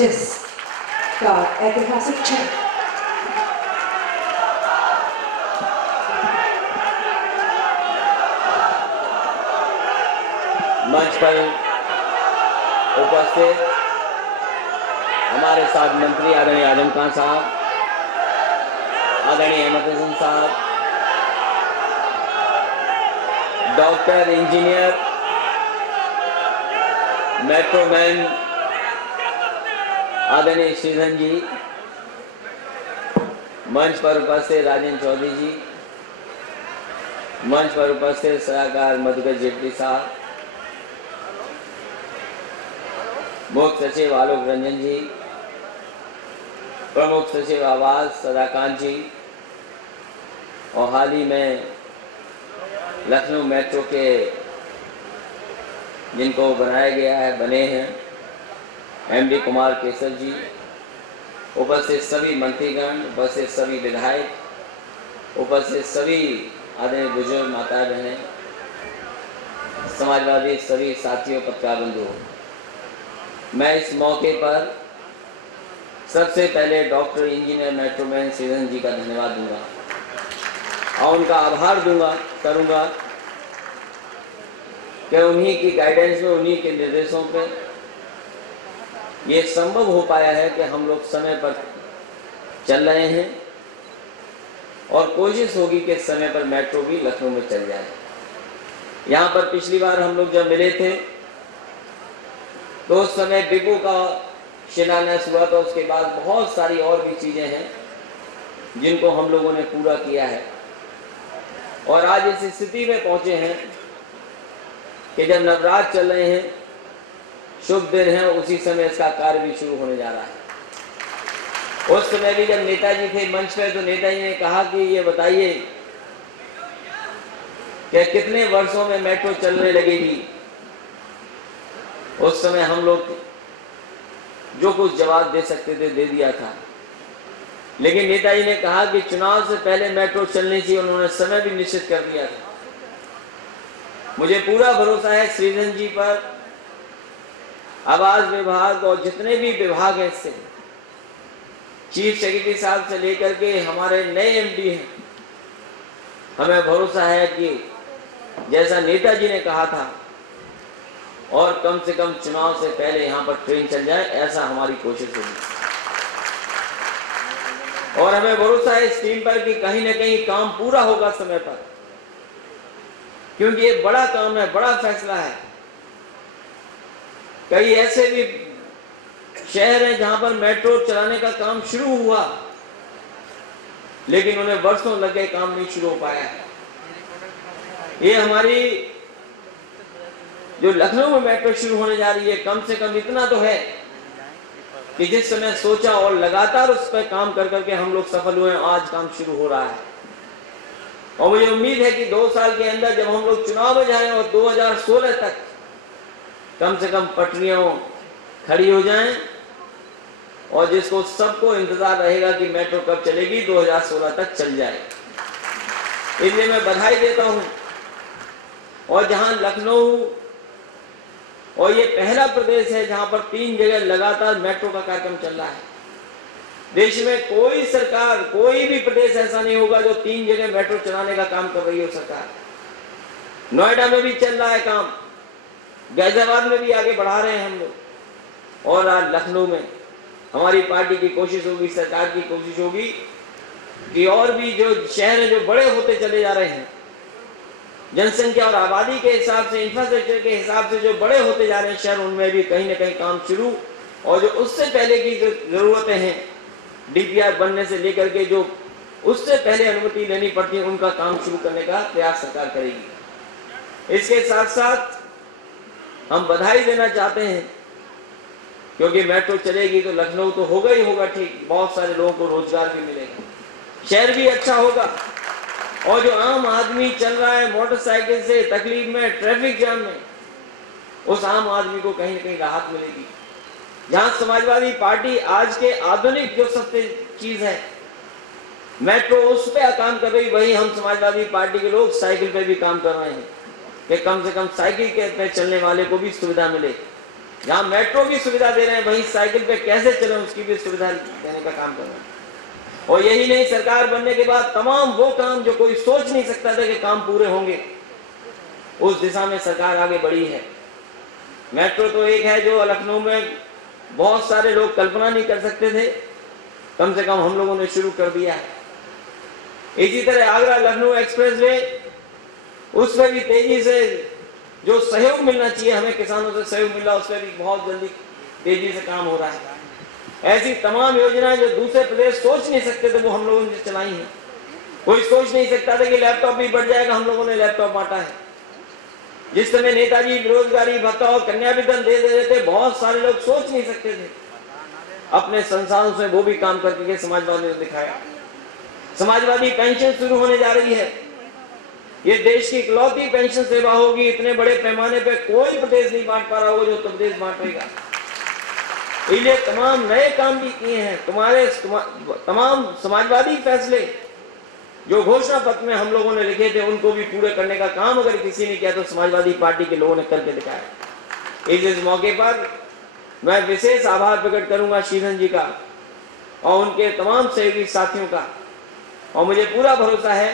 जिसका ऐतिहासिक क्षण मंच पर उपस्थित हमारे साथ मंत्री आदरणीय आजम खान साहब, आदरणीय अहमद हसन साहब, डॉक्टर, इंजीनियर, मेट्रोमैन आदरणीय श्रीधन जी, मंच पर उपस्थित राजेंद्र चौधरी जी, मंच पर उपस्थित सलाहकार मधुकर जेटली साहब, मुख्य सचिव आलोक रंजन जी, प्रमुख सचिव आवास सदाकांत जी, और हाल ही में लखनऊ मेट्रो के जिनको बनाया गया है, बने हैं, एमडी कुमार केसर जी, उपस्थित सभी मंत्रीगण, उपस्थित सभी विधायक, उपस्थित सभी आदरणीय बुजुर्ग माता बहनें, समाजवादी सभी साथियों, पत्रकार बंधुओं, मैं इस मौके पर सबसे पहले डॉक्टर, इंजीनियर, मेट्रोमैन श्रीधन जी का धन्यवाद दूंगा और उनका आभार करूंगा कि उन्हीं की गाइडेंस में, उन्हीं के निर्देशों पे ये संभव हो पाया है कि हम लोग समय पर चल रहे हैं और कोशिश होगी कि समय पर मेट्रो भी लखनऊ में चल जाए। यहाँ पर पिछली बार हम लोग जब मिले थे तो उस समय बिगो का शिलान्यास हुआ था, उसके बाद बहुत सारी और भी चीजें हैं जिनको हम लोगों ने पूरा किया है और आज इस स्थिति में पहुंचे हैं कि जब नवरात्र चल रहे हैं, शुभ दिन है, उसी समय इसका कार्य भी शुरू होने जा रहा है। उस समय भी जब नेताजी थे मंच पे तो नेताजी ने कहा कि ये बताइए कि कितने वर्षों में मेट्रो चलने लगेगी। उस समय हम लोग जो कुछ जवाब दे सकते थे दे दिया था, लेकिन नेताजी ने कहा कि चुनाव से पहले मेट्रो चलनी चाहिए, उन्होंने समय भी निश्चित कर दिया था। मुझे पूरा भरोसा है श्रीधन जी पर, आवास विभाग और जितने भी विभाग हैं, इससे चीफ सेक्रेटरी साहब से लेकर के हमारे नए एमडी हैं, हमें भरोसा है कि जैसा नेताजी ने कहा था और कम से कम चुनाव से पहले यहां पर ट्रेन चल जाए, ऐसा हमारी कोशिश होगी। और हमें भरोसा है इस टीम पर कि कहीं ना कहीं काम पूरा होगा समय पर, क्योंकि ये बड़ा काम है, बड़ा फैसला है। कई ऐसे भी शहर हैं जहां पर मेट्रो चलाने का काम शुरू हुआ, लेकिन उन्हें वर्षों लग गए, काम नहीं शुरू हो पाया है। ये हमारी जो लखनऊ में मेट्रो शुरू होने जा रही है, कम से कम इतना तो है कि जिस समय सोचा और लगातार उस पर काम कर करके हम लोग सफल हुए, आज काम शुरू हो रहा है। और मुझे उम्मीद है कि 2 साल के अंदर जब हम लोग चुनाव में जाएं और 2016 तक कम से कम पटरियां खड़ी हो जाएं, और जिसको सबको इंतजार रहेगा कि मेट्रो कब चलेगी, 2016 तक चल जाए। इसलिए मैं बधाई देता हूं। और जहां लखनऊ और ये पहला प्रदेश है जहां पर 3 जगह लगातार मेट्रो का कार्यक्रम चल रहा है। देश में कोई सरकार, कोई भी प्रदेश ऐसा नहीं होगा जो 3 जगह मेट्रो चलाने का काम कर रही हो सरकार। नोएडा में भी चल रहा है काम, गाजियाबाद में भी आगे बढ़ा रहे हैं हम लोग, और आज लखनऊ में हमारी पार्टी की कोशिश होगी, सरकार की कोशिश होगी कि और भी जो शहर हैं जो बड़े होते चले जा रहे हैं, जनसंख्या और आबादी के हिसाब से, इंफ्रास्ट्रक्चर के हिसाब से जो बड़े होते जा रहे हैं शहर, उनमें भी कहीं ना कहीं काम शुरू, और जो उससे पहले की जो जरूरतें हैं, डीपीआर बनने से लेकर के जो उससे पहले अनुमति लेनी पड़ती है, उनका काम शुरू करने का प्रयास सरकार करेगी। इसके साथ साथ हम बधाई देना चाहते हैं, क्योंकि मेट्रो चलेगी तो लखनऊ तो होगा ही होगा, ठीक, बहुत सारे लोगों को रोजगार भी मिलेगा, शहर भी अच्छा होगा, और जो आम आदमी चल रहा है मोटरसाइकिल से तकलीफ में, ट्रैफिक जाम में, उस आम आदमी को कहीं ना कहीं राहत मिलेगी। जहां समाजवादी पार्टी आज के आधुनिक जो सबसे चीज है मेट्रो, उस पर काम कर रही, वही हम समाजवादी पार्टी के लोग साइकिल पे भी काम कर रहे हैं कि कम से कम साइकिल के पे चलने वाले को भी सुविधा मिले। जहां मेट्रो की सुविधा दे रहे हैं, वहीं साइकिल पे कैसे चले उसकी भी सुविधा देने का काम कर रहे हैं। और यही नहीं, सरकार बनने के बाद तमाम वो काम जो कोई सोच नहीं सकता था कि काम पूरे होंगे, उस दिशा में सरकार आगे बढ़ी है। मेट्रो तो एक है जो लखनऊ में बहुत सारे लोग कल्पना नहीं कर सकते थे, कम से कम हम लोगों ने शुरू कर दिया है। इसी तरह आगरा लखनऊ एक्सप्रेसवे, उसमें भी तेजी से जो सहयोग मिलना चाहिए, हमें किसानों से सहयोग मिला, उसमें भी बहुत जल्दी तेजी से काम हो रहा है। ऐसी तमाम योजनाएं जो दूसरे प्रदेश सोच नहीं सकते थे, वो हम लोगों ने चलाई हैं। कोई सोच नहीं सकता था कि लैपटॉप भी बढ़ जाएगा, हम लोगों ने लैपटॉप बांटा है। जिस समय नेताजी बेरोजगारी भत्ता और कन्या वितरण दे रहे थे, बहुत सारे लोग सोच नहीं सकते थे, अपने संसाधनों से वो भी काम करके समाजवादी ने दिखाया। समाजवादी पेंशन शुरू होने जा रही है, ये देश की इकलौती पेंशन सेवा होगी। इतने बड़े पैमाने पे कोई प्रदेश नहीं बांट पा रहा होगा जो उत्तर प्रदेश बांटेगा। इसलिए तमाम नए काम भी किए हैं। तमाम समाजवादी फैसले जो घोषणा पत्र में हम लोगों ने लिखे थे, उनको भी पूरे करने का काम अगर किसी ने किया तो समाजवादी पार्टी के लोगों ने करके दिखाया। इस मौके पर मैं विशेष आभार प्रकट करूंगा शीलन जी का और उनके तमाम सहयोगी साथियों का। और मुझे पूरा भरोसा है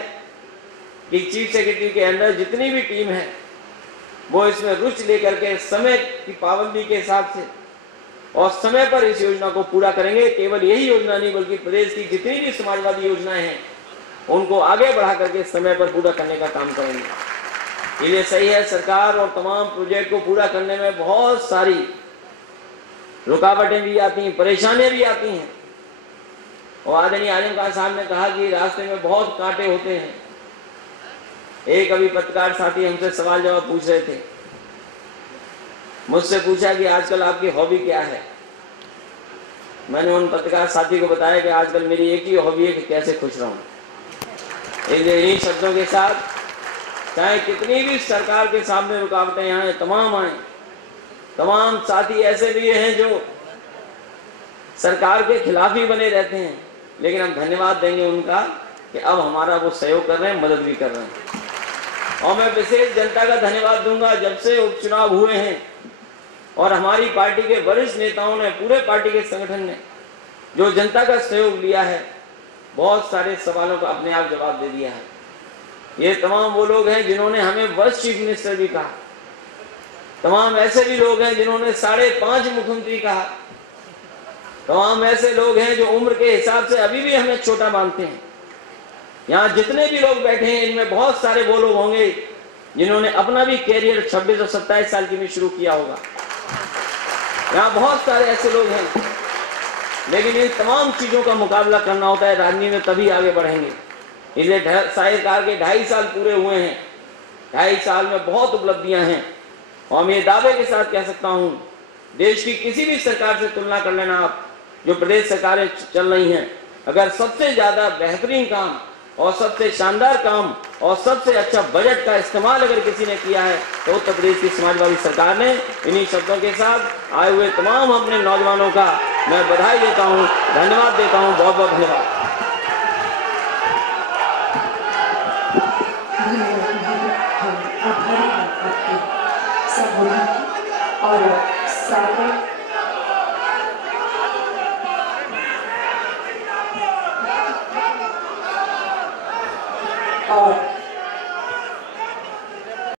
कि चीफ सेक्रेटरी के अंदर जितनी भी टीम है, वो इसमें रुचि लेकर के समय की पाबंदी के हिसाब से और समय पर इस योजना को पूरा करेंगे। केवल यही योजना नहीं, बल्कि प्रदेश की जितनी भी समाजवादी योजनाएं हैं, उनको आगे बढ़ा करके समय पर पूरा करने का काम करेंगे। ये सही है, सरकार और तमाम प्रोजेक्ट को पूरा करने में बहुत सारी रुकावटें भी आती हैं, परेशानियां भी आती हैं। और आदरणीय आजम खान साहब ने कहा कि रास्ते में बहुत कांटे होते हैं। एक अभी पत्रकार साथी हमसे सवाल जवाब पूछ रहे थे, मुझसे पूछा कि आजकल आपकी हॉबी क्या है। मैंने उन पत्रकार साथी को बताया कि आजकल मेरी एक ही हॉबी है कि कैसे खुश रहूं। इन्हीं शब्दों के साथ, चाहे कितनी भी सरकार के सामने रुकावटें आए, तमाम आए, तमाम साथी ऐसे भी हैं जो सरकार के खिलाफ ही बने रहते हैं, लेकिन हम धन्यवाद देंगे उनका कि अब हमारा वो सहयोग कर रहे हैं, मदद भी कर रहे हैं। और मैं विशेष जनता का धन्यवाद दूंगा। जब से उपचुनाव हुए हैं और हमारी पार्टी के वरिष्ठ नेताओं ने, पूरे पार्टी के संगठन ने जो जनता का सहयोग लिया है, बहुत सारे सवालों का अपने आप जवाब दे दिया है। ये तमाम वो लोग हैं जिन्होंने हमें वर्स्ट चीफ मिनिस्टर भी कहा, तमाम ऐसे भी लोग हैं जिन्होंने 5.5 मुख्यमंत्री कहा, तमाम ऐसे लोग हैं जो उम्र के हिसाब से अभी भी हमें छोटा मानते हैं। यहाँ जितने भी लोग बैठे हैं, इनमें बहुत सारे वो लोग होंगे जिन्होंने अपना भी कैरियर 26 और 27 साल की में शुरू किया होगा। यहाँ बहुत सारे ऐसे लोग हैं, लेकिन इन तमाम चीजों का मुकाबला करना होता है राजनीति में, तभी आगे बढ़ेंगे। इसलिए सरकार के 2.5 साल पूरे हुए हैं। 2.5 साल में बहुत उपलब्धियां हैं और मैं दावे के साथ कह सकता हूं, देश की किसी भी सरकार से तुलना कर लेना आप, जो प्रदेश सरकारें चल रही हैं, अगर सबसे ज्यादा बेहतरीन काम और सबसे शानदार काम और सबसे अच्छा बजट का इस्तेमाल अगर किसी ने किया है तो उत्तर प्रदेश की समाजवादी सरकार ने। इन्हीं शब्दों के साथ आए हुए तमाम अपने नौजवानों का मैं बधाई देता हूं, धन्यवाद देता हूं। बहुत बहुत धन्यवाद। हम आभारी हैं आपके सम्मान और सागर